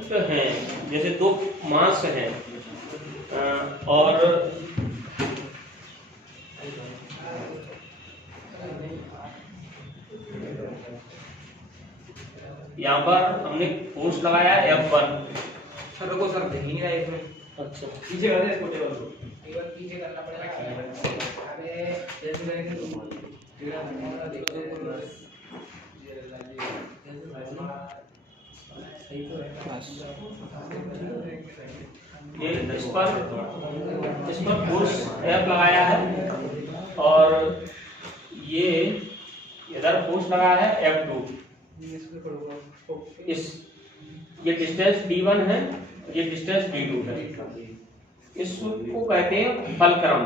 Point हैं, जैसे दो मास हैं और यहाँ पर हमने फोर्स लगाया F1। सर रुको सर, देख ही नहीं रहा इसमें। अच्छा पीछे कर दे इसको, टेबल को एक बार पीछे करना पड़ेगा। अबे जैसे मैंने तेरा बनाया देखो सही तो है। ये इस पर फोर्स F लगाया है और ये इधर फोर्स लगाया है F2। इस ये डिस्टेंस D1 है, ये डिस्टेंस D2 है। इसको कहते हैं फलक्रम।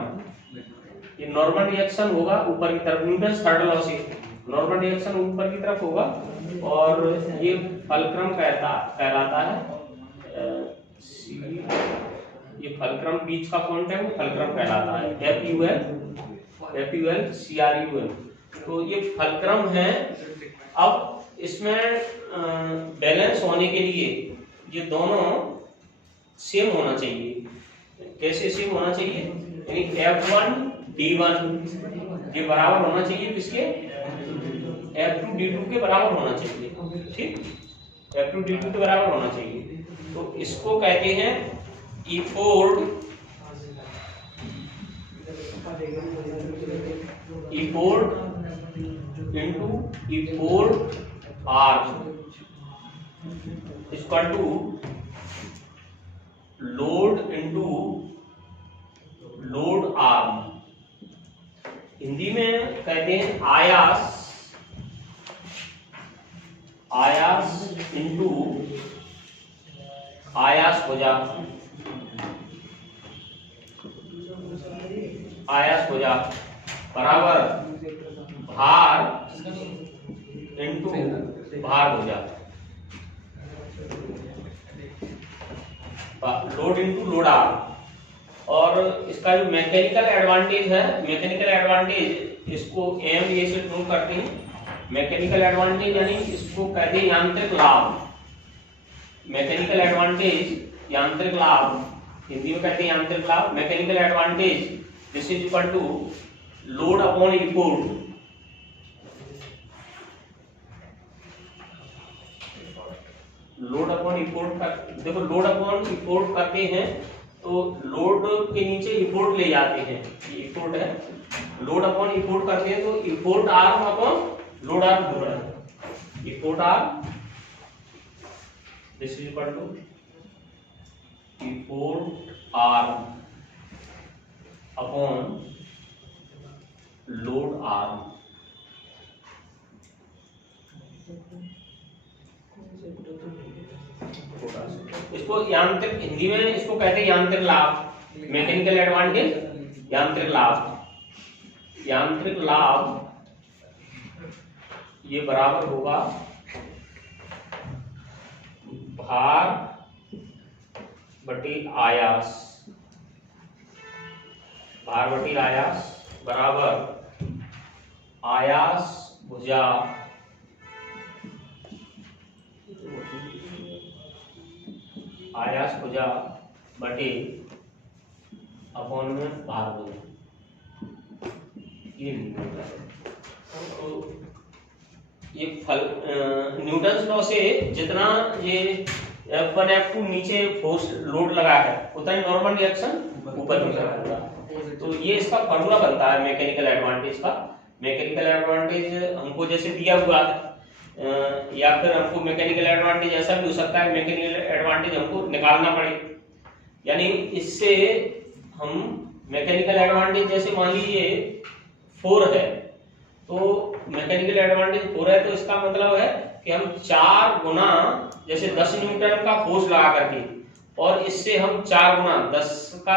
ये नॉर्मल रिएक्शन होगा ऊपर की तरफ, न्यूटन्स थर्ड लॉ से नॉर्मल रिएक्शन ऊपर की तरफ होगा और ये फलक्रम कहलाता है। ये फलक्रम बीच का पॉइंट है, वो फलक्रम कहलाता है। FUL CRUM। तो ये फलक्रम है। अब इसमें बैलेंस होने के लिए ये दोनों सेम होना चाहिए। कैसे सेम होना चाहिए? यानी F1 D1 ये बराबर होना चाहिए, किसके? F2 D2 के बराबर होना चाहिए। ठीक, F2 D2 के बराबर होना चाहिए। तो इसको कहते हैं effort into effort R equal to load into load arm. Hindi में कहते हैं आयास इनटू आयास भुजा। आयास भुजा बराबर भार इनटू भार भुजा। Load into load arm. और इसका जो मैकेनिकल एडवांटेज है, मैकेनिकल एडवांटेज इसको MA से प्रूव करते हैं। मैकेनिकल एडवांटेज यानी इसको कहते हैं यांत्रिक लाभ। मैकेनिकल एडवांटेज यांत्रिक लाभ, हिंदी में कहते हैं यांत्रिक लाभ। Mechanical advantage this is equal to load upon effort. Load upon effort का देखो, लोड अपॉन इफोर्ट करते हैं तो लोड के नीचे इफोर्ट ले जाते हैं, ये इफोर्ट है। लोड अपॉन इफोर्ट करते हैं तो effort arm upon load arm होता है। Effort arm this is equal to effort arm upon load arm. इसको यांत्रिक, हिंदी में इसको कहते हैं यांत्रिक लाभ। मैकेनिकल एडवांटेज यांत्रिक लाभ। यांत्रिक लाभ ये बराबर होगा भार बटी आयास। भार बटी आयास बराबर आयास भुजा आयास भुजा बटे अपॉन में भार भुजा। ये फल न्यूटन्स लॉ से जितना ये F1 F2 नीचे फोर्स लोड लगा है उतना ही नॉर्मल रिएक्शन ऊपर की तरफ होगा। तो ये इसका फॉर्मूला बनता है मैकेनिकल एडवांटेज का। मैकेनिकल एडवांटेज हमको जैसे दिया हुआ है, या फिर हमको मैकेनिकल एडवांटेज ऐसा भी हो सकता है मैकेनिकल एडवांटेज हमको निकालना पड़े। यानी इससे हम मैकेनिकल एडवांटेज जैसे मान लीजिए 4 है, तो मैकेनिकल एडवांटेज 4 है तो इसका मतलब है कि हम 4 गुना जैसे 10 न्यूटन का फोर्स लगा करके और इससे हम 4 गुना 10 का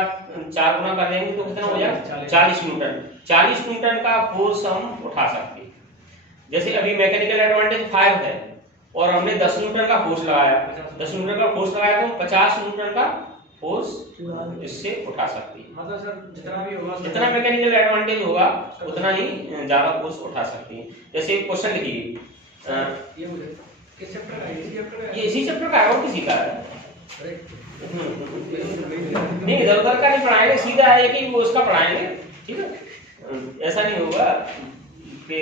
4 गुना कर देंगे तो कितना हो जाएगा 40 न्यूटन। 40 न्यूटन का फोर्स हम उठा सकते हैं। जैसे अभी मैकेनिकल एडवांटेज 5 है और हमने 10 न्यूटन का फोर्स लगाया, 10 न्यूटन का फोर्स लगाया तो 50 न्यूटन का फोर्स इससे उठा सकती है। मतलब सर जितना भी होगा, जितना मैकेनिकल एडवांटेज होगा उतना ही ज्यादा फोर्स उठा सकती है। जैसे एक क्वेश्चन लिखिए, किस चैप्टर का है? इसी चैप्टर का है? ये इसी चैप्टर का है और किसी का है? अरे, नहीं, इधर उधर का नहीं पढ़ाएंगे, सीधा है कि वो उसका पढ़ाएंगे, ठीक है। ऐसा नहीं होगा कि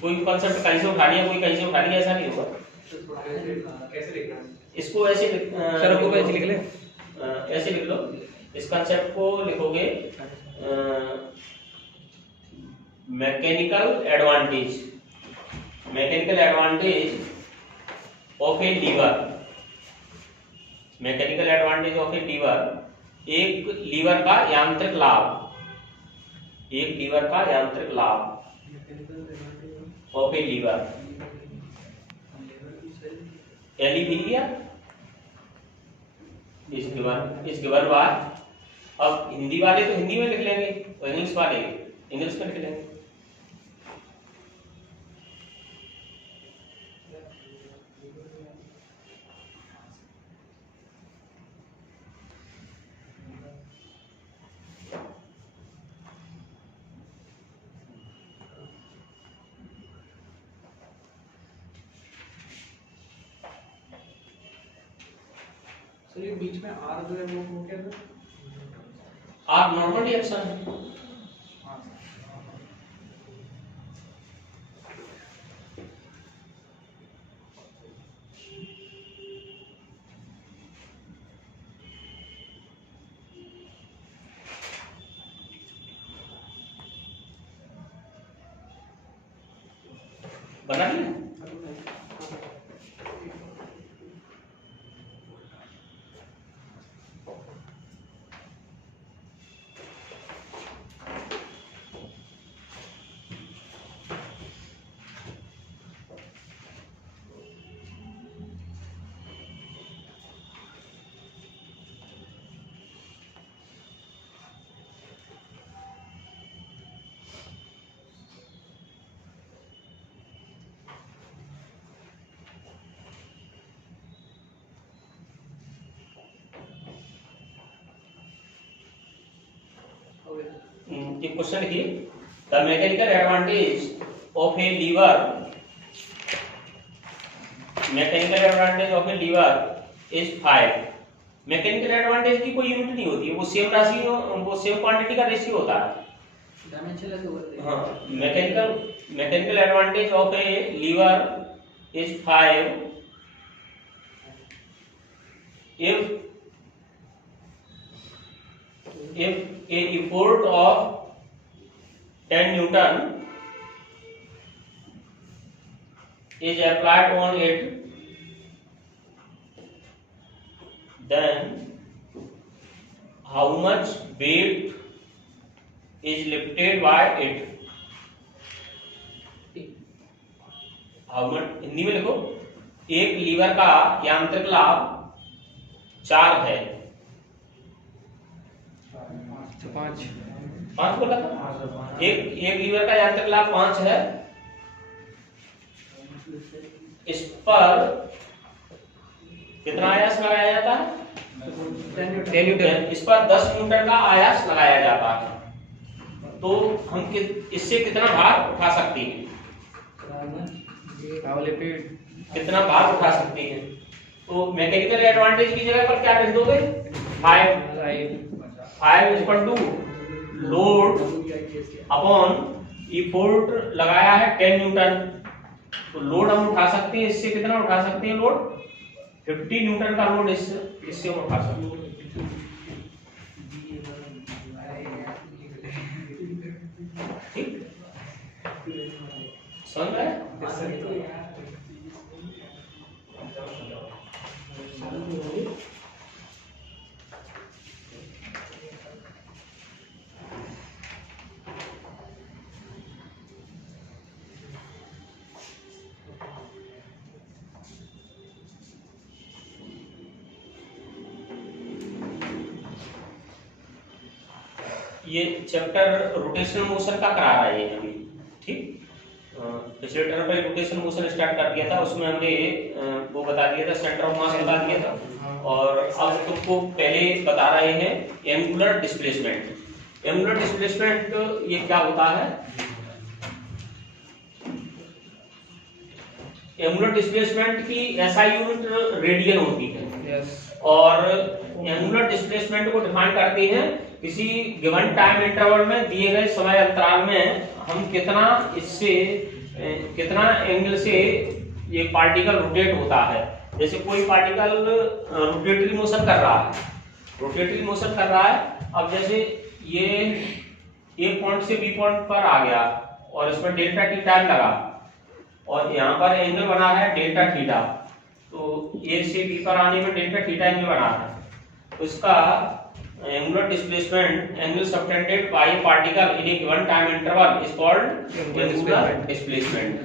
कोई कॉन्सेप्ट कहीं से उठा लिया, कोई कहीं से उठा लिया, ऐसा नहीं होगा। कैसे लिखना है? इसको ऐसे सर को कैसे लिख ले? ऐसे लिख लो। इस कॉन्सेप्ट को लिखोगे mechanical advantage of a lever. Mechanical advantage of a lever, एक लीवर का यांत्रिक लाभ, एक लीवर का यांत्रिक लाभ ऑफ ए लीवर। एली भी लिया इस गिवन बार। अब हिंदी वाले तो हिंदी में लिख लेंगे और इंग्लिश वाले इंग्लिश में लिख लेंगे। सर ये बीच में आर जो है वो क्या था? आप नॉर्मल रिएक्शन है। बना लिया? ये क्वेश्चन लिखिए। The mechanical advantage of a lever, mechanical advantage of a lever is 5। Mechanical advantage की कोई यूनिट नहीं होती है, वो सेम राशि, वो सेम क्वांटिटी का रेशियो होता है। हाँ, mechanical advantage of a lever is 5 if a effort of 10 Newton is applied on it, then how much weight is lifted by it? How much, Hindi में लिखो। एक लीवर का यांत्रिक लाभ 4 है। 5 बोला था। एक लीवर का यांत्रिक लाभ 5 है। इस पर कितना आयास लगाया जाता है? 10 न्यूटन। इस पर 10 न्यूटन का आयास लगाया जाता है। तो हम इससे कितना भार उठा सकते हैं? कितना भार उठा सकते हैं? तो मैकेनिकल एडवांटेज की जगह पर क्या लिख दोगे? 5 is equal to load upon effort लगाया है 10 न्यूटन। तो लोड हम उठा सकते हैं, इससे कितना उठा सकते हैं लोड? 50 न्यूटन का लोड इससे हम उठा सकते हैं। ठीक, समझ में आया? ये चैप्टर रोटेशनल मोशन का करा रहा है अभी। ठीक, पिछले टर्म पे रोटेशनल मोशन स्टार्ट कर दिया था, उसमें हमने वो बता दिया था, सेंटर ऑफ मास बता दिया था। और अब तुमको पहले बता रहे हैं एंगुलर डिस्प्लेसमेंट। एंगुलर डिस्प्लेसमेंट ये क्या होता है? एंगुलर डिस्प्लेसमेंट की एसआई यूनिट रेडियन होती है। यस। और एंगुलर डिस्प्लेसमेंट को डिफाइन करते हैं किसी गिवन टाइम इंटरवल में दिए गए समय अंतराल में हम कितना एंगल से ये पार्टिकल रोटेट होता है। जैसे कोई पार्टिकल रोटेटरी मोशन कर रहा है, अब जैसे ये ए पॉइंट से बी पॉइंट पर आ गया और इसमें डेल्टा टी टाइम लगा और यहाँ पर एंगल बना है डेल्टा थीटा, तो ए से बी पर आने में डेल्टा थीटा एंगल बना है, तो इसका angular displacement angle subtended bye A particle in A given time interval is called angular displacement.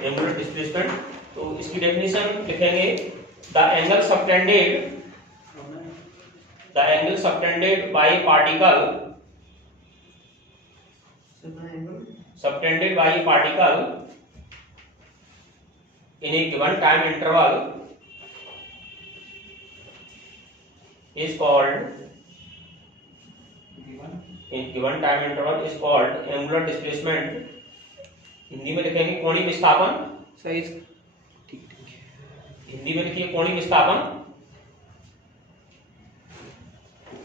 Angular displacement, तो इसकी डेफिनेशन लिखेंगे the angle subtended bye A particle in a given time interval is called angular displacement। Hindi में लिखेंगे कोणीय विस्थापन। सही, ठीक। हिंदी में लिखिए कोणीय विस्थापन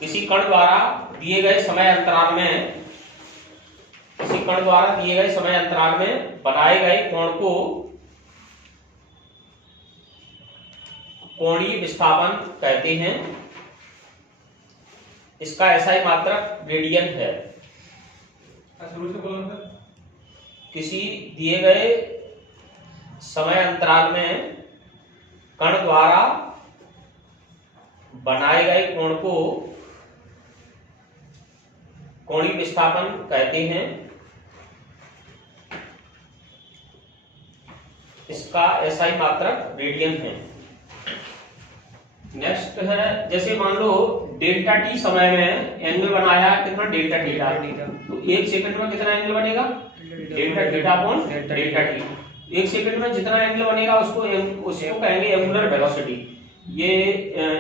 किसी कण द्वारा दिए गए समय अंतराल में बनाए गए कोण को कोणीय विस्थापन कहते हैं। इसका एसआई मात्रक रेडियन है। शुरू से बोलो सर। किसी दिए गए समय अंतराल में कण द्वारा बनाए गए कोण को कोणीय विस्थापन कहते हैं। इसका एसआई मात्रक रेडियन है। नेक्स्ट है, जैसे मान लो डेल्टा टी समय में एंगल बनाया कितना डेल्टा थीटा, तो 1 सेकंड में कितना एंगल बनेगा delta theta upon delta T. 1 second में जितना एंगल बनेगा उसको कहेंगे एंगुलर वेलोसिटी। ये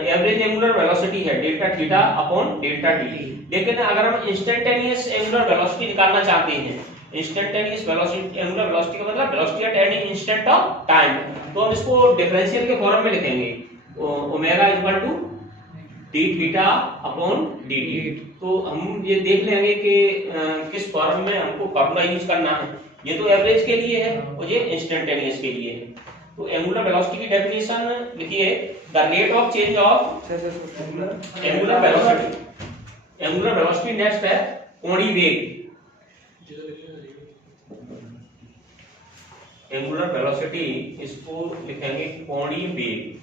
एवरेज एंगुलर वेलोसिटी है delta theta upon delta T. लेकिन अगर हम इंस्टेंटेनियस एंगुलर वेलोसिटी निकालना चाहते हैं, इंस्टेंटेनियस वेलोसिटी, एंगुलर वेलोसिटी का मतलब velocity at any instant of time, तो हम इसको डिफरेंशियल के फॉर्म में लिखेंगे omega equal to D theta upon D t. तो हम ये देख लेंगे कि किस फॉर्म में हमको फॉर्मूला यूज करना है। ये तो एवरेज के लिए है और ये इंस्टेंटेनियस के लिए है। तो एंगुलर वेलोसिटी की डेफिनेशन लिखिए the rate of change of angular velocity. Angular velocity next है कोणीय वेग। एंगुलर वेलोसिटी इसको लिखेंगे कोणीय वेग।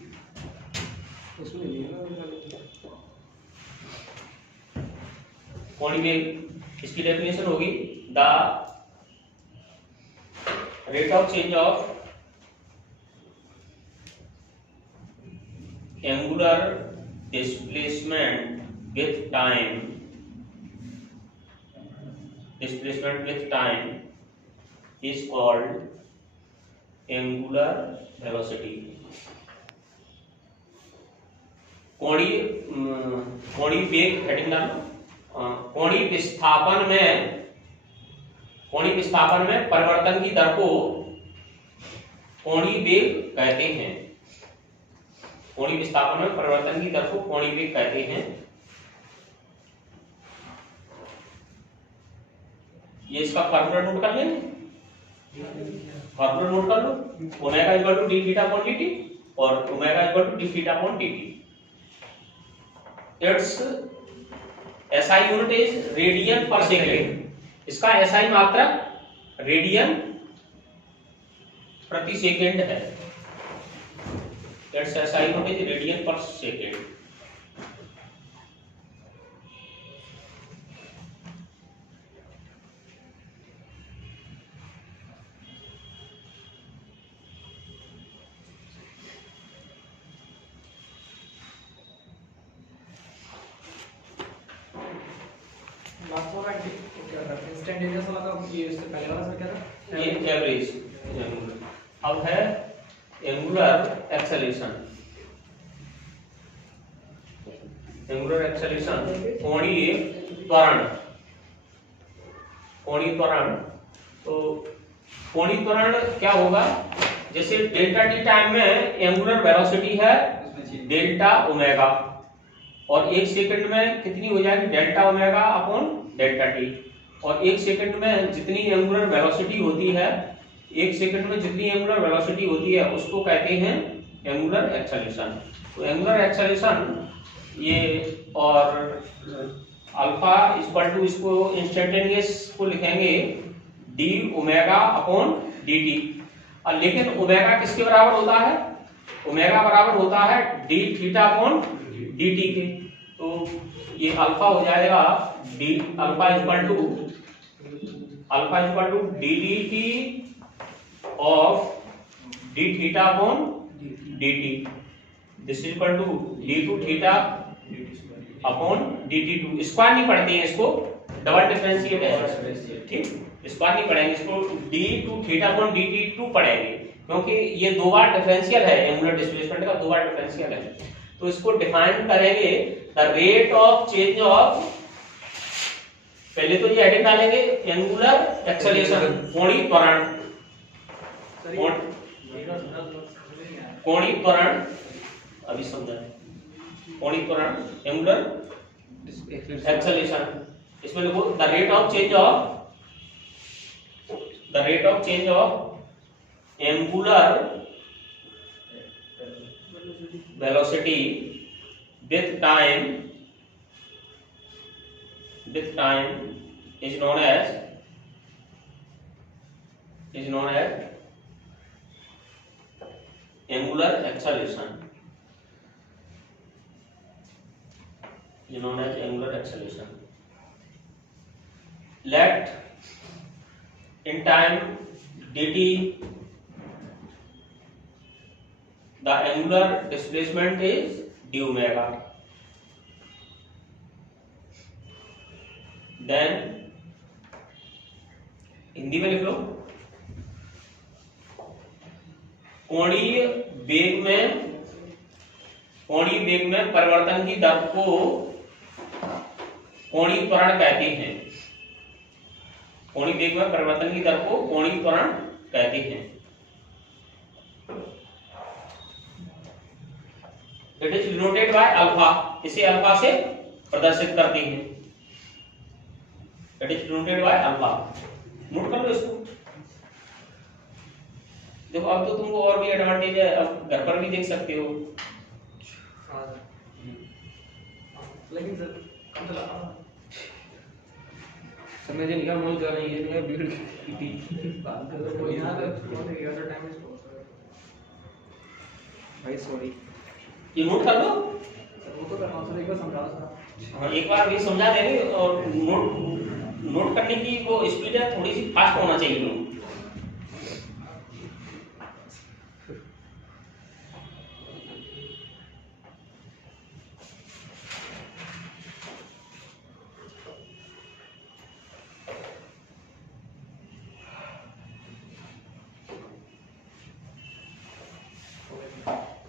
कोणीय वेग इसकी डेफिनेशन होगी the rate of change of angular displacement with time is called angular velocity। कोणीय वेग हेडिंग डालो। कोणीय विस्थापन में परिवर्तन की दर को कोणीय वेग कहते हैं। कोणीय विस्थापन में परिवर्तन की दर को कोणीय वेग कहते हैं। ये इसका फॉर्मूला नोट कर लेंगे। फॉर्मूला नोट कर लो, omega equal to D theta upon D T और omega equal to D theta upon D T. Its SI unit is radian per second. इसका एसआई मात्रक रेडियन प्रति सेकंड है। Its SI unit is radian per second. Instantaneous वाला का ये इससे पहले वाला सर क्या था? ये एवरेज। अब है एंगुलर एक्सेलरेशन। एंगुलर एक्सेलरेशन कोणीय त्वरण, कोणीय त्वरण। तो कोणीय त्वरण क्या होगा, जैसे डेल्टा टी टाइम में एंगुलर वेलोसिटी है डेल्टा ओमेगा, और 1 सेकंड में कितनी हो जाएगी delta omega upon delta T, और 1 सेकंड में जितनी एंगुलर वेलोसिटी होती है, 1 सेकंड में जितनी एंगुलर वेलोसिटी होती है उसको कहते हैं एंगुलर एक्सेलरेशन। तो एंगुलर एक्सेलरेशन ये, और अल्फा इक्वल टू, इसको इंस्टेंटेनियस को लिखेंगे d omega upon D t, लेकिन ओमेगा किसके बराबर होता है, ओमेगा बराबर होता है d theta upon D t के। तो ये अल्फा हो जाएगा d alpha equal to d d t of d theta upon D t, this is equal to d two theta upon D t two. Square नहीं पढ़ते हैं इसको, double differentiate है, ठीक, स्क्वायर नहीं पढ़ेंगे इसको, d two theta upon D t two पढ़ेंगे, क्योंकि ये दो बार डिफरेंशियल है, एंगुलर डिस्प्लेसमेंट का दो बार डिफरेंशियल है। तो इसको डिफाइन करेंगे the rate of change of, पहले तो ये हेडिंग डालेंगे एंगुलर एक्सेलरेशन कोणीय त्वरण, कोणीय त्वरण, अभी समझा, कोणीय त्वरण एंगुलर एक्सेलरेशन, इसमें लिखो the rate of change of angular velocity with time is known as angular acceleration, is known as angular acceleration. Let in time dt the angular displacement is d omega, then Hindi में लिख लो, कोणीय वेग में परिवर्तन की दर को कोणीय त्वरण कहते हैं, कोणीय वेग में परिवर्तन की दर को कोणीय त्वरण कहते हैं। It is denoted by alpha, इसे अल्फा से प्रदर्शित करते हैं, it is denoted by alpha. Note कर लो इसको, देखो अब तो तुमको और भी एडवांटेज है, अब घर पर भी देख सकते हो। लेकिन सर कम तो लगा सर, मैं जिनका मूल कर रही है मेरा भीड़ की बात कर रहा हूं यहां पे बहुत है यार, टाइम इसको भाई सॉरी, ये नोट कर लो, वो तो करना सर, एक बार समझा सर। हाँ, एक बार भी समझा देंगे, और नोट करने की वो स्पीड है थोड़ी सी फास्ट होना चाहिए।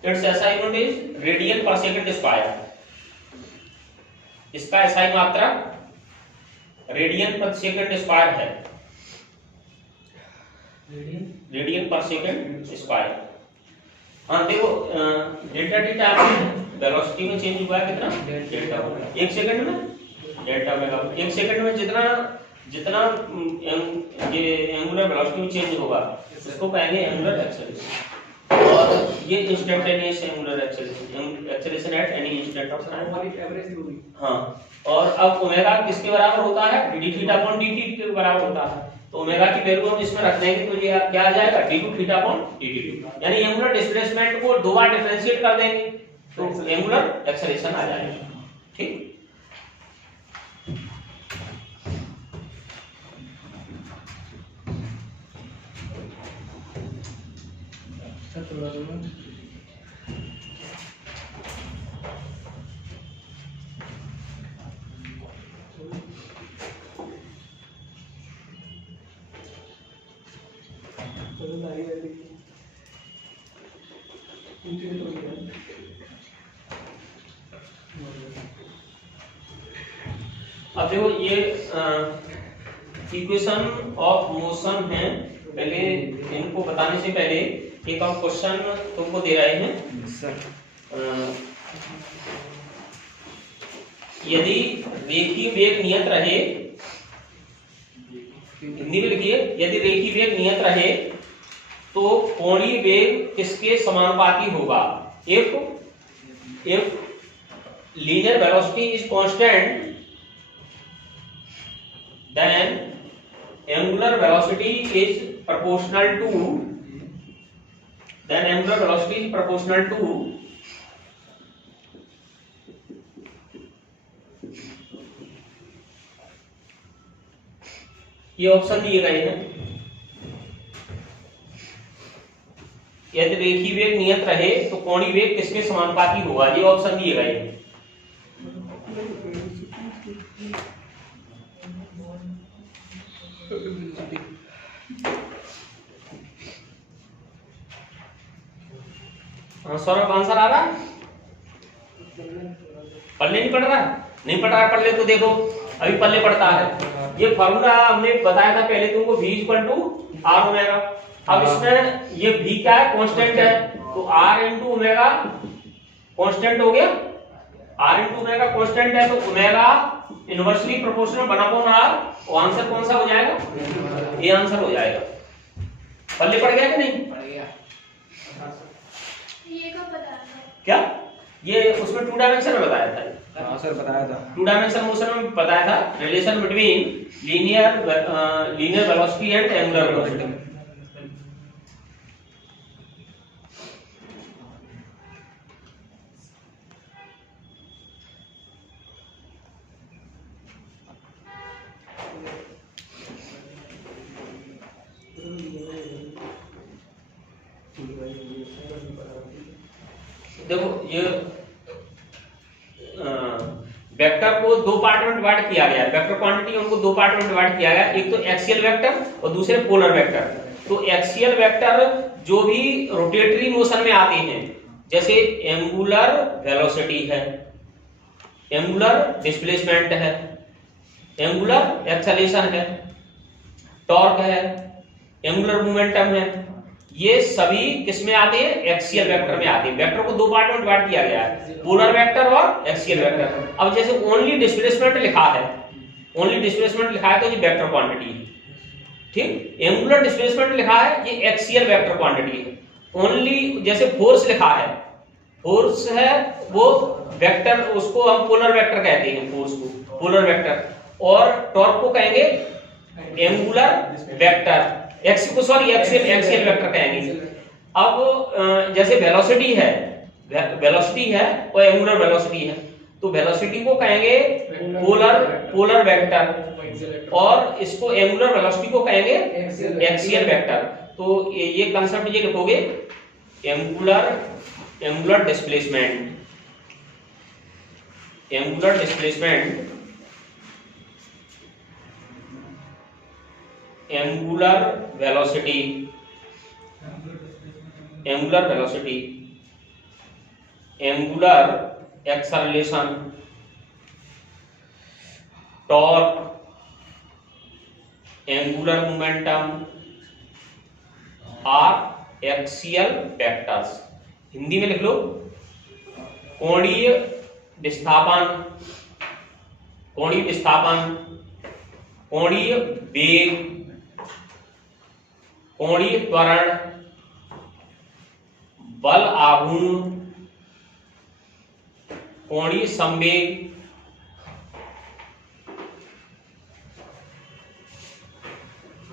It's SI unit is radian per second square, इसका SI मात्रक रेडियन पर सेकंड स्क्वायर है, रेडियन पर सेकंड स्क्वायर। हाँ देखो, डेल्टा टी टाइम में वेलोसिटी में चेंज हुआ है कितना, डेल्टा, 1 सेकंड में डेल्टा ओमेगा, 1 सेकंड में जितना ये एंगुलर वेलोसिटी में चेंज होगा उसको कहेंगे एंगुलर एक्सेलरेशन, और ये instantaneous angular acceleration at any instant of time. हाँ, और अब ओमेगा किसके बराबर होता है, d theta upon D t के बराबर होता है, तो ओमेगा की वैल्यू हम इसमें रख देंगे, तो ये क्या आ जाएगा d two theta upon D t two, यानी एंगुलर डिस्प्लेसमेंट को दो बार डिफरेंशिएट कर देंगे तो एंगुलर एक्सेलरेशन आ जाएगा। ठीक, चलो अब देखो ये इक्वेशन ऑफ मोशन है। पहले इनको बताने से पहले एक और क्वेश्चन तुमको दे रहे हैं सर। यदि रेखीय वेग नियत रहे, हिंदी में लिखिए, यदि रेखीय वेग नियत रहे तो कोणीय वेग किसके समानुपाती होगा? if linear velocity is constant, then angular velocity is proportional to ये ऑप्शन दिए गए हैं। यदि रेखीय वेग नियत रहे तो कोणीय वेग किसके समानुपाती होगा, ये ऑप्शन दिए गए हैं। सौरभ आंसर आ रहा है? पल्ले नहीं पढ़ रहा? नहीं पढ़ रहा पढ़ ले तो देखो, अभी पल्ले पढ़ता है। ये फॉर्मूला हमने बताया था पहले तुमको, v = r ओमेगा। अब इसमें ये v क्या है? कांस्टेंट है, तो r × ओमेगा कांस्टेंट हो गया। r × ओमेगा कांस्टेंट है तो ओमेगा इनवर्सली प्रोपोर्शनल 1/r, और आंसर कौन सा हो जाएगा? ये आंसर हो जाएगा। पल्ले पड़ गया कि नहीं? पड़ गया। ये कब बताया था? क्या ये उसमें 2 डायमेंशन में बताया था? हाँ सर बताया था। 2 डायमेंशन मोशन में बताया था relation between linear velocity and angular velocity. देखो ये वेक्टर को 2 पार्ट में डिवाइड किया गया है। वेक्टर क्वांटिटी उनको 2 पार्ट में डिवाइड किया गया, एक तो एक्सियल वेक्टर और दूसरे पोलर वेक्टर। तो एक्सियल वेक्टर जो भी रोटेटरी मोशन में आते हैं, जैसे एंगुलर वेलोसिटी है, एंगुलर डिस्प्लेसमेंट है, एंगुलर एक्सेलरेशन है, टॉर्क है, एंगुलर मोमेंटम है, ये सभी किसमें आते हैं? एक्सियल वेक्टर में आते हैं। वेक्टर को 2 पार्ट में डिवाइड किया गया है, पोलर वेक्टर और एक्सियल वेक्टर। अब जैसे ओनली डिस्प्लेसमेंट लिखा है, ओनली डिस्प्लेसमेंट लिखा है तो ये वेक्टर क्वांटिटी है, ठीक। एंगुलर डिस्प्लेसमेंट लिखा है, ये एक्सियल वेक्टर क्वांटिटी है। ओनली जैसे फोर्स लिखा है, फोर्स है वो वेक्टर, उसको हम पोलर वेक्टर कहते हैं, फोर्स को पोलर वेक्टर, और टॉर्क को कहेंगे एंगुलर वेक्टर, एक्सियल वेक्टर कहेंगे। अब जैसे वेलोसिटी है और एंगुलर वेलोसिटी है, तो वेलोसिटी को कहेंगे पोलर वेक्टर और इसको एंगुलर वेलोसिटी को कहेंगे एक्सियल वेक्टर। तो ये कंसेप्ट ये लिखोगे, angular displacement, angular velocity, angular acceleration, torque, angular momentum are axial vectors. Hindi में लिख लो, कोणीय विस्थापन, कोणीय वेग, कोणीय त्वरण, बल आघूर्ण, कोणीय संवेग,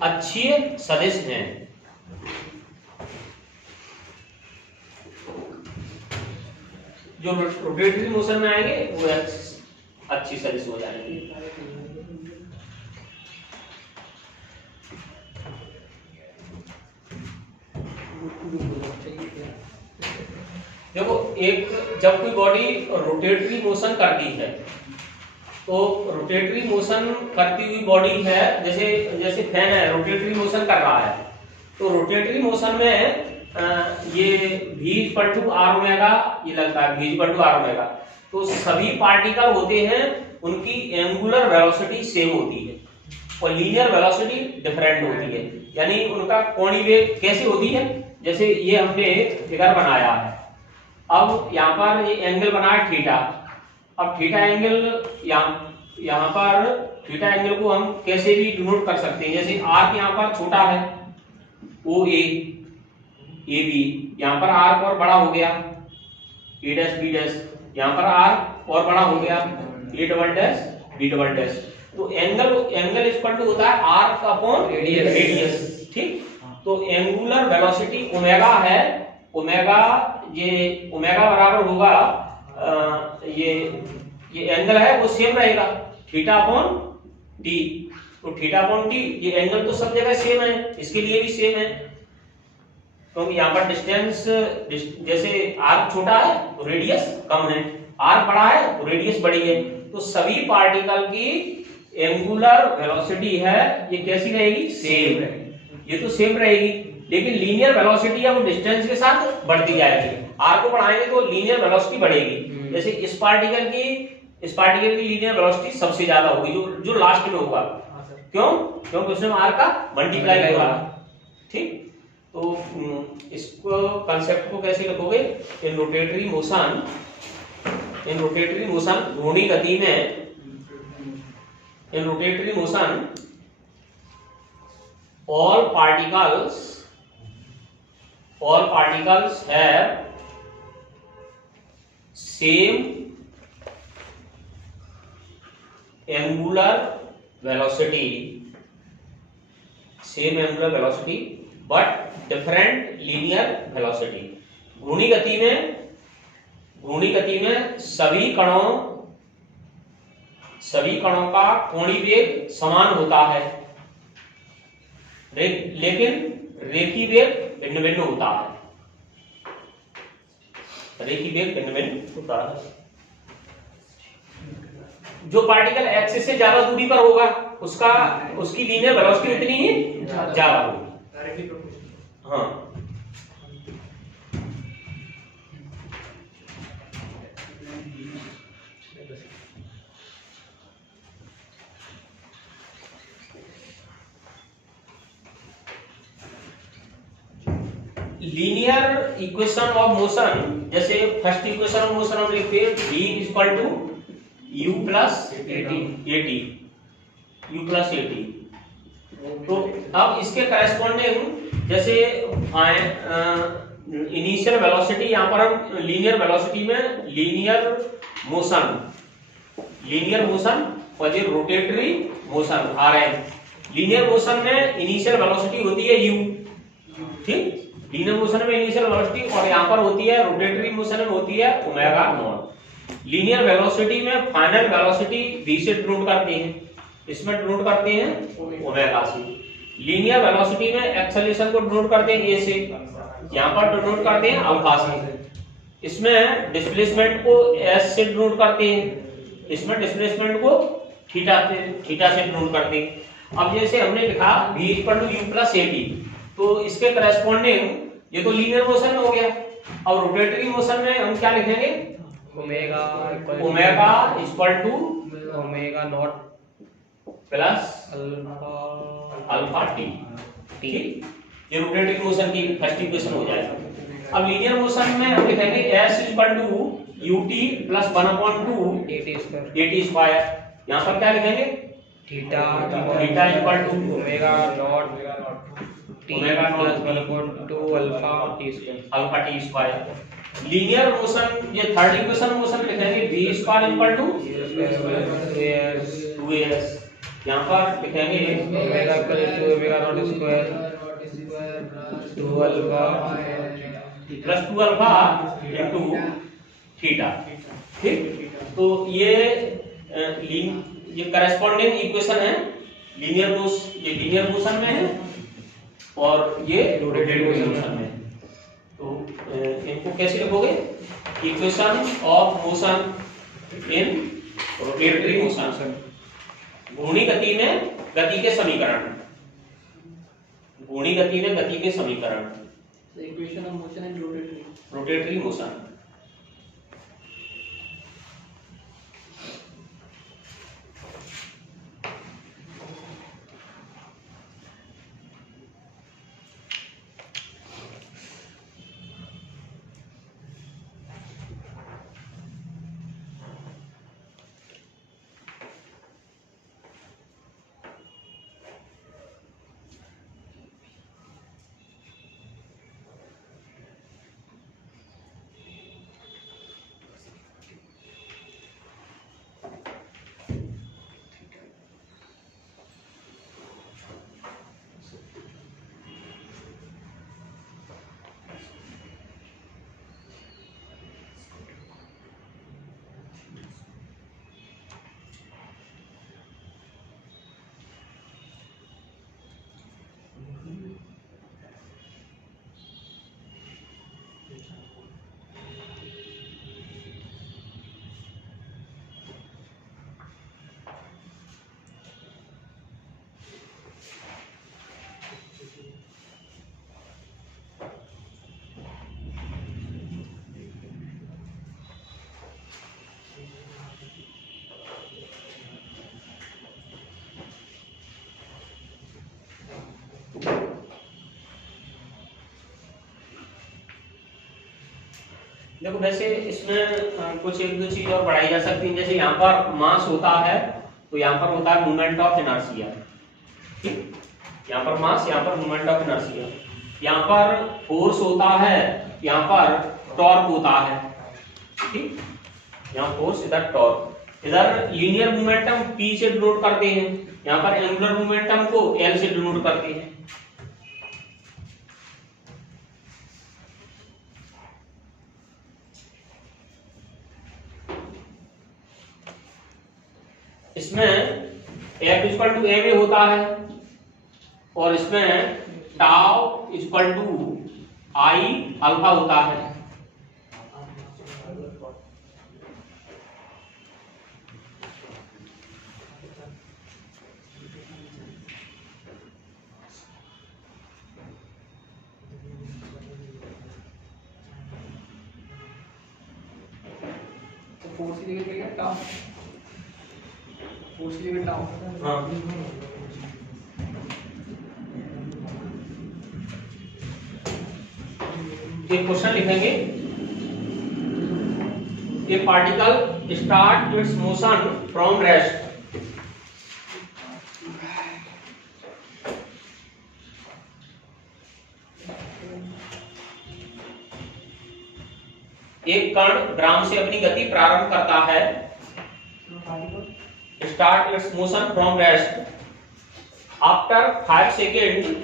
अक्षीय सदिश हैं। जो रोटेटरी मोशन में आएंगे वो अक्षीय सदिश हो जाएंगे। देखो एक जब कोई बॉडी रोटेटरी मोशन करती है, तो रोटेटरी मोशन करती हुई बॉडी है, जैसे फैन है रोटेटरी मोशन कर रहा है, तो रोटेटरी मोशन में ये v = r ओमेगा, ये लगता है v = r ओमेगा। तो सभी पार्टिकल होते हैं उनकी एंगुलर वेलोसिटी सेम होती है और लीनियर वेलोसिटी डिफरेंट होती है। यानी उनका कोणीय वेग कैसे होती है, जैसे ये हमने फिगर बनाया है, अब यहाँ पर ये एंगल बना है थीटा। अब थीटा एंगल यहाँ पर थीटा एंगल को हम कैसे भी डिनोट कर सकते हैं, जैसे आर्क यहाँ पर छोटा है ओ ए बी, यहाँ पर आर्क और बड़ा हो गया ए डैश बी डैश, यहाँ पर आर्क और बड़ा हो गया A double dash B double dash. तो एंगल इक्वल टू होता है आर्क अपॉन रेडियस, ठीक। तो एंगुलर वेलोसिटी ओमेगा है, ओमेगा ये ओमेगा बराबर होगा ये एंगल है वो सेम रहेगा थीटा अपॉन टी। तो थीटा अपॉन टी, ये एंगल तो सब जगह सेम है, इसके लिए भी सेम है, क्योंकि यहाँ पर डिस्टेंस जैसे आर्क छोटा है तो रेडियस कम है, आर्क बड़ा है तो रेडियस बड़ी है। तो सभी पार्टिकल की एंगुलर वेलोसिटी है ये कैसी रहेगी, सेम रहेगी, ये तो सेम रहेगी। लेकिन लीनियर वेलोसिटी है वो डिस्टेंस के साथ बढ़ती जाएगी, आर को बढ़ाएंगे तो लीनियर वेलोसिटी बढ़ेगी। जैसे इस पार्टिकल की लीनियर वेलोसिटी सबसे ज्यादा होगी, जो लास्ट में होगा, क्यों, क्योंकि उसमें आर का मल्टीप्लाई होगा, ठीक। तो इसको कंसेप्ट को कैसे लिखोगे, इन रोटेटरी मोशन घूर्णी गति में, in rotatory motion all particles have same angular velocity but different linear velocity। घूर्णी गति में सभी कणों का कोणीय वेग समान होता है, लेकिन रेखीय वेग भिन्न-भिन्न होता है, जो पार्टिकल एक्सिस से ज्यादा दूरी पर होगा उसकी लीनियर वेलोसिटी उतनी ही ज्यादा होगी। हाँ, लीनियर इक्वेशन ऑफ मोशन, जैसे फर्स्ट इक्वेशन ऑफ मोशन हम लिखते हैं v equal to u plus at। तो अब इसके करस्पॉन्डिंग जैसे इनिशियल वेलोसिटी, यहाँ पर हम लीनियर वेलोसिटी में लीनियर मोशन और ये rotatory motion rm, linear motion में इनिशियल वेलोसिटी होती है u, ठीक। लीनियर मोशन में इनिशियल वेलोसिटी और यहाँ पर होती है, रोटेटरी मोशन में होती है ओमेगा नॉट। लीनियर वेलोसिटी में फाइनल वेलोसिटी v से डिनोट करते हैं, इसमें डिनोट करते हैं ओमेगा से। लीनियर वेलोसिटी में एक्सेलरेशन को डिनोट करते हैं a से, यहाँ पर डिनोट करते हैं अल्फा से। इसमें डिस्प्लेसमेंट को s से डिनोट करते हैं, इसमें डिस्प्लेसमेंट को थीटा से डिनोट करते हैं। अब जैसे हमने लिखा v equal to u plus at, तो इसके करस्पॉन्डिंग ये तो लीनियर मोशन में हो गया। अब रोटेटरी मोशन में हम क्या लिखेंगे, omega equal to omega naught plus alpha t, ठीक। ये रोटेटरी मोशन की फर्स्ट इक्वेशन हो जाएगा। अब लीनियर मोशन में हम लिखेंगे s equal to ut plus 1/2 at square. यहाँ पर क्या लिखेंगे, theta equal to omega naught plus 1/2 alpha t square. Linear motion, ये थर्ड इक्वेशन मोशन लिखेंगे v square equal to 2as। यहाँ पर लिखेंगे omega equal to omega naught square 2 alpha plus 2 alpha into theta, ठीक। तो ये करस्पॉन्डिंग इक्वेशन है, ये लीनियर मोशन में है और ये रोटेटरी मोशन में है। तो इनको कैसे लिखोगे, equation of motion in rotatory motion, घूर्णी गति में गति के समीकरण, equation of motion in rotatory motion. देखो वैसे इसमें कुछ एक दो चीज और बढ़ाई जा सकती है, जैसे यहाँ पर मास होता है तो यहाँ पर होता है मोमेंट ऑफ इनर्शिया, ठीक, यहाँ पर मास, यहाँ पर मोमेंट ऑफ इनर्शिया, यहाँ पर फोर्स होता है, यहाँ पर टॉर्क होता है, ठीक, यहाँ फोर्स इधर टॉर्क, इधर लीनियर मोमेंटम P से डिनोट करते हैं, यहाँ पर एंगुलर मोमेंटम को L से डिनोट करते हैं। इसमें F इक्वल टू एम होता है और इसमें tau equal to I alpha होता है। तो फोर्स की जगह क्या टाउ, फोर्स की जगह टाउ। हाँ, एक क्वेश्चन लिखेंगे, ए particle start its motion from rest, एक कण विराम से अपनी गति प्रारंभ करता है, start its motion from rest, after 5 second,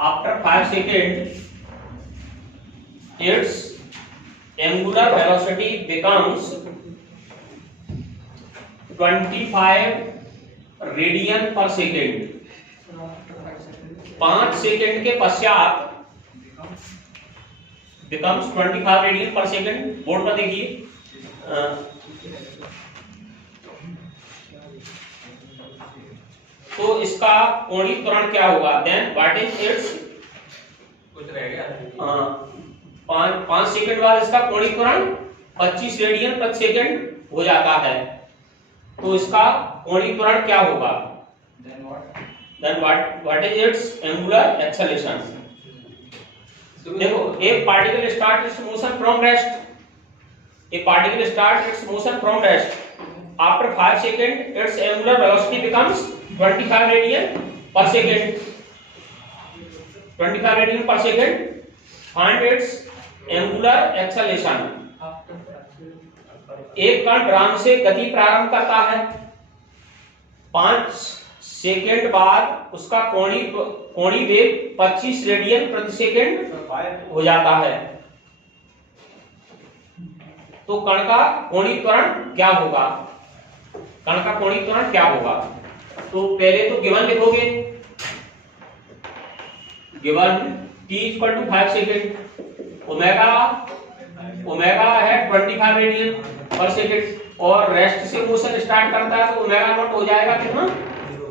after 5 second its angular velocity becomes 25 radian पर सेकेंड। 5 सेकेंड के पश्चात becomes 25 रेडियन पर सेकेंड, बोर्ड पर देखिए, तो इसका कोणीय त्वरण क्या होगा, देन व्हाट इज इट्स, कुछ रह गया, 5 सेकंड बाद इसका कोणीय त्वरण 25 रेडियन प्रति सेकंड हो जाता है, तो इसका कोणीय त्वरण क्या होगा, then what is its angular acceleration. देखो, एक particle start its motion from rest, a particle start its motion from rest, after 5 second its angular velocity becomes 25 radian per second, 25 radian per second, find its angular acceleration. एक कण विराम से गति प्रारंभ करता है, 5 सेकंड बाद उसका कोणीय वेग 25 रेडियन प्रति सेकंड हो जाता है, तो कण का कोणीय त्वरण क्या होगा, कण का कोणीय त्वरण क्या होगा। तो पहले तो गिवन लिखोगे, given t equal to 5 second, omega है 25 रेडियन पर सेकेंड, और रेस्ट से मोशन स्टार्ट करता है तो ओमेगा नॉट हो जाएगा कितना,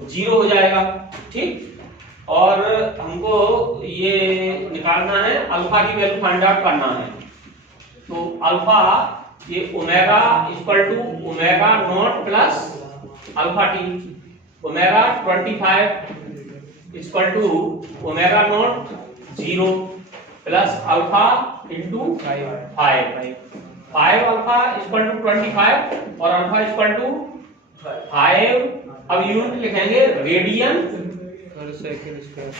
0 हो जाएगा, ठीक, और हमको ये निकालना है, अल्फा की वैल्यू फाइंड आउट करना है, तो अल्फा ये omega equal to omega naught plus alpha t, omega 25 equal to omega naught 0 plus alpha into 5 alpha equal to 25 और अल्फा इक्वल टू 5। अब यूनिट लिखेंगे रेडियन पर सेकंड स्क्वायर।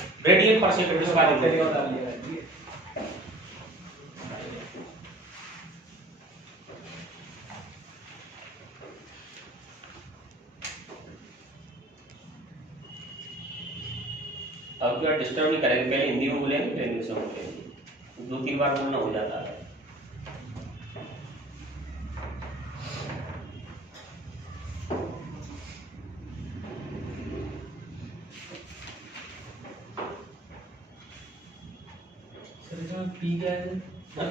अब क्या disturb नहीं करेंगे, पहले हिंदी में बोलेंगे फिर इंग्लिश में बोलेंगे, 2-3 बार बोलना हो जाता है।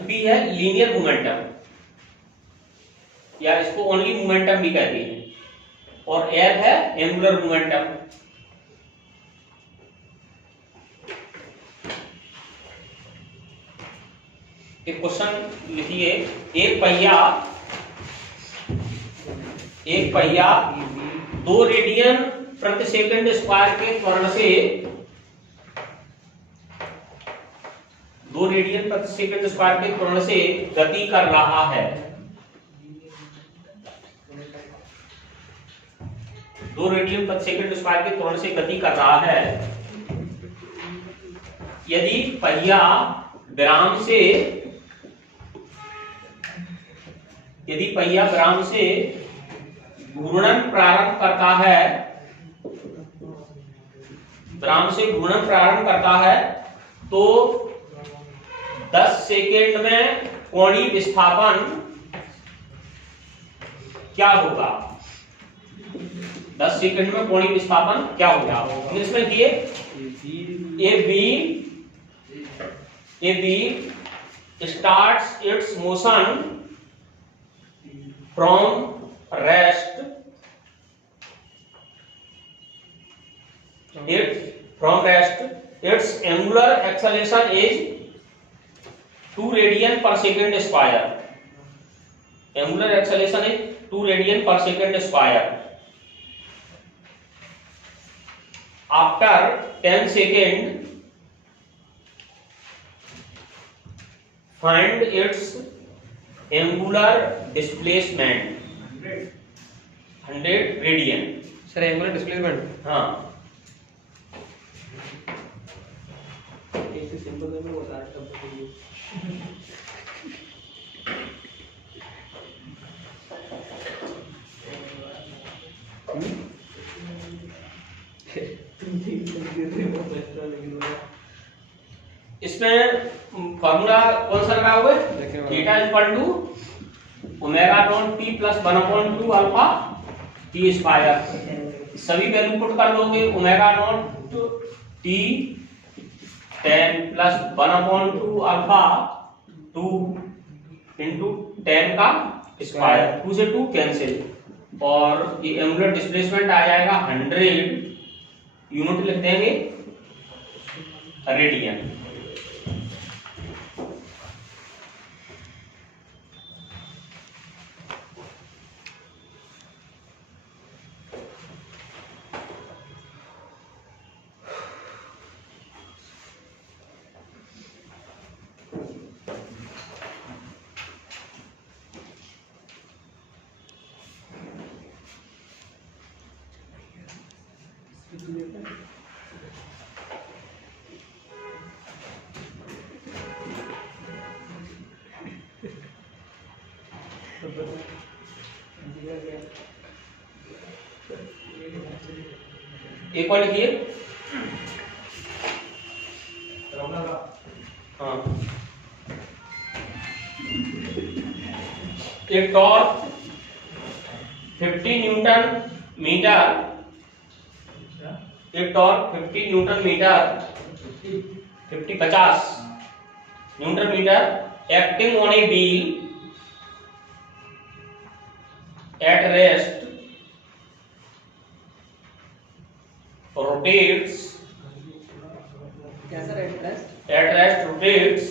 पी है लीनियर मोमेंटम, या इसको ओनली मोमेंटम भी कहते हैं, और एल है एंगुलर मोमेंटम। एक क्वेश्चन लिखिए, एक पहिया 2 रेडियन प्रति सेकंड स्क्वायर के त्वरण से 2 रेडियन प्रति सेकंड स्क्वायर के त्वरण से गति कर रहा है। 2 रेडियन प्रति सेकंड स्क्वायर के त्वरण से गति कर रहा है यदि पहिया विराम से घूर्णन प्रारंभ करता है तो 10 सेकेंड में कोणीय विस्थापन क्या होगा? 10 सेकेंड में कोणीय विस्थापन क्या होगा? इसमें किए A B starts its motion from rest. Its angular acceleration is 2 radian per second square. Angular acceleration is 2 radian per second square. After 10 seconds, find its angular displacement 100 radian. Sir angular displacement हाँ एक से simple way में बता रहा इसमें formula कौन सा लगा हुआ है? Theta equal to omega naught t plus 1/2 alpha t square. सभी वैल्यू पुट कर दोगे। Omega naught t 10 plus 1/2 alpha 2 into 10 का स्क्वायर, 2 से 2 कैंसिल, और ये एंगुलर डिस्प्लेसमेंट आ जाएगा 100, यूनिट लिख देंगे रेडियन। एक और लिखिए। हाँ, एक टॉर्क 50 न्यूटन मीटर, एक torque 50 newton metre 50 newton metre acting on a wheel at rest rotates rotates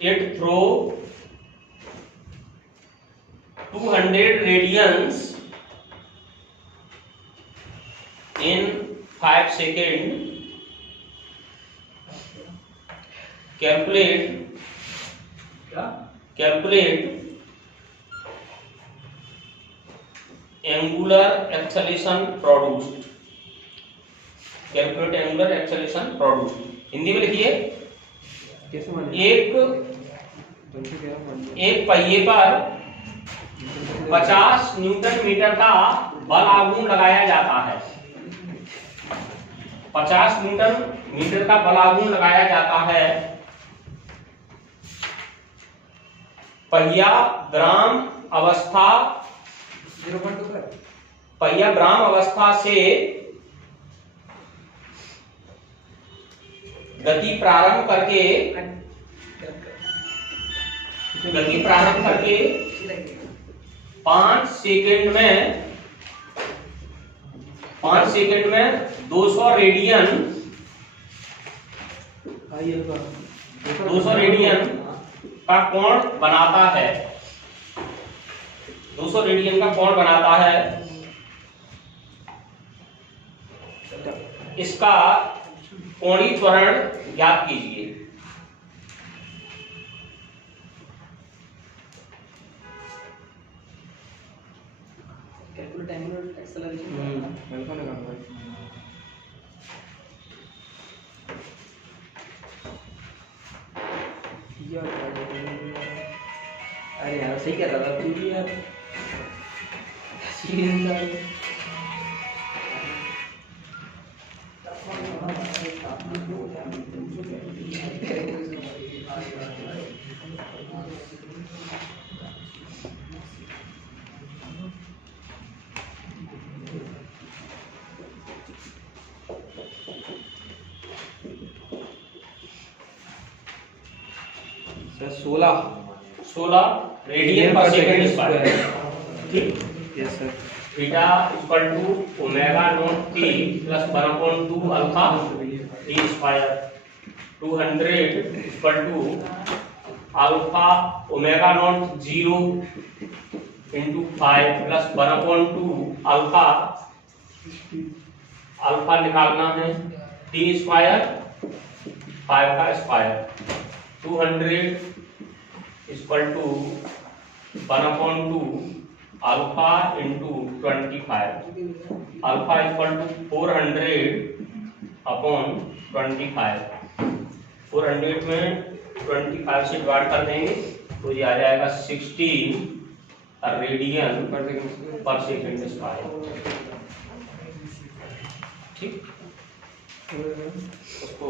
it through 200 radians in 5 seconds. Calculate angular acceleration produced. Calculate angular acceleration produced. Hindi में लिखिए। एक पहिए पर 50 न्यूटन मीटर का बल आघूर्ण लगाया जाता है। 50 न्यूटन मीटर का बल आघूर्ण लगाया जाता है। पहिया विराम अवस्था 0.2 पहिया विराम अवस्था से गति प्रारंभ करके 5 सेकंड में 200 रेडियन का कोण बनाता है। 200 रेडियन का कोण बनाता है। इसका कोणीय त्वरण ज्ञात कीजिए। एक्सेलरेशन बिल्कुल निकालूंगा। यार अरे यार सही कह रहा था तू भी यार serious sir 16 radian per second square. ठीक, yes sir. Theta equal to omega naught t plus 1/2 alpha t square. 200 equal to alpha omega naught 0 into 5 plus 1/2 alpha, alpha निकालना है, टी स्क्वायर 5 का स्क्वायर। 200 equal to 1/2 alpha into 25, alpha equal to 400 upon 25। 400 में 25 से divide कर देंगे तो ये आ जाएगा 16 रेडियन पर सेकंड स्क्वायर। ठीक, उसको